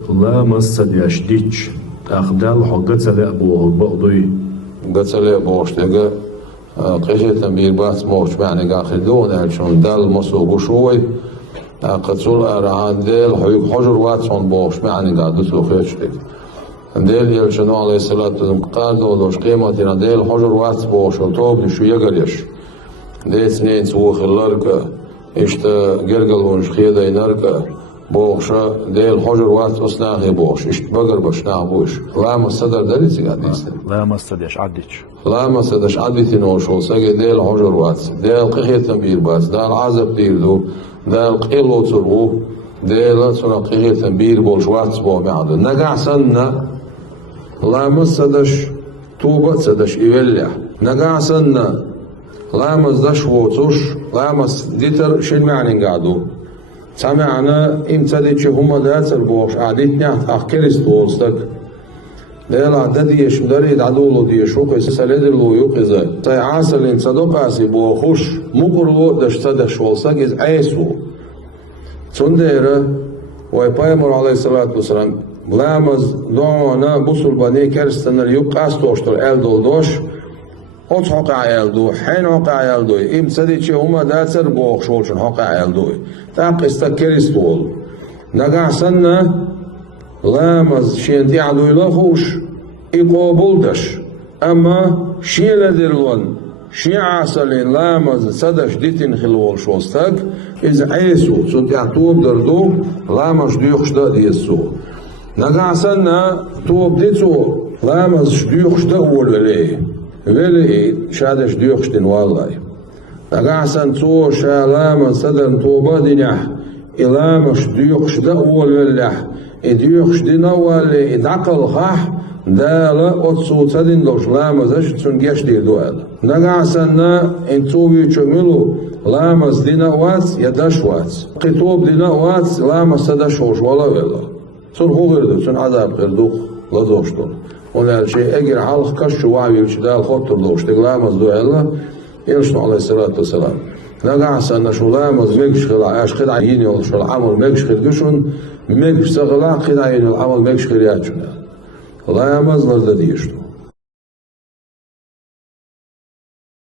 لا مسد يشديش أخدال حقت على أبوه بقضي قتل على أبوه تجا قشة تنبير بات موش يعني قاخل دون عشان دال مسوق شوي قتل أرهان ديل حجر واتسون بوش يعني قاعد تسوق خيشتك ديل يلشنو عليه الصلاة والسلام قال دوش قيمة ديل حجر واتس بوش وطوب شو يقليش ديل سنين سوق اللركة إشتا قرقل ونش خيدا ينركة بوشا ديل حجر واتس أصناغي بوش إشت بقر بشناغ بوش لا مصدر داريسي قاعد يستر لا مسد يشعدش لا مصدر شعدتي نوشو ساقي ديل حجر واتس ديل قخية تنبير باس ديل عزب ديردو ديل قيلو تربو ديل سنة قخية تنبير بوش واتس بو معدو نقع سنة لا مصدش توبة سدش إيوليح نقع سنة لا مصدش ووتوش لا مصدتر شن معني قعدو سمعنا امتدتش هم داتر بوش عدتنا أخكرست بوستك ديل عددي يشمدري دعدولو دي شوق سلدر لو يقزا سيعاسل ان صدقاسي بوخوش مقرلو دشتدش والسك إز عيسو تندير ويبايمر عليه الصلاة والسلام لامز دونا بوصل بني كرستن اليقاس توشتر ألدول دوش أوت حقا ألدو حين حقا ألدو امتدتش هم داتر بوخ شولشن حقا ألدو تاق استكرستول نقع سنة لامز شينتي عدو يلخوش يقابلدش أما شي لدرلون شي عسلين لامز سدش ديتين خلوال شوستك إز عيسو سنتي عطوب دردو لامز ديوخش دا ديسو نقع سنة توب ديتو لامز شديوخش دا ولي شادش ديوخش دين والله نقع سن تو شا لامز سدن توبا دينح إلامش ديوخش دا ولح إديوخش دينا والي إدعقل خاح دالا أتصو تدين دوش لامزش تنجيش دي دوال نقع سنة انتو بيوچملو لامز دينا واتس يدش واتس قطوب دينا واتس لامز تدش وش ولا ولا سن هو غردو سن عذاب غردوخ لدوشتون ونال شيء اجر حلق كشو وعي وشدال خطر دوش لامز دوال يلشنو عليه الصلاة والسلام نقع سنة شو لامز ميكش خلع اش خلع ييني ولا شو العمل ميكش خلقشون ميكش سغلا خلع ييني العمل ميكش خلياتشون لا مزلر ديشتو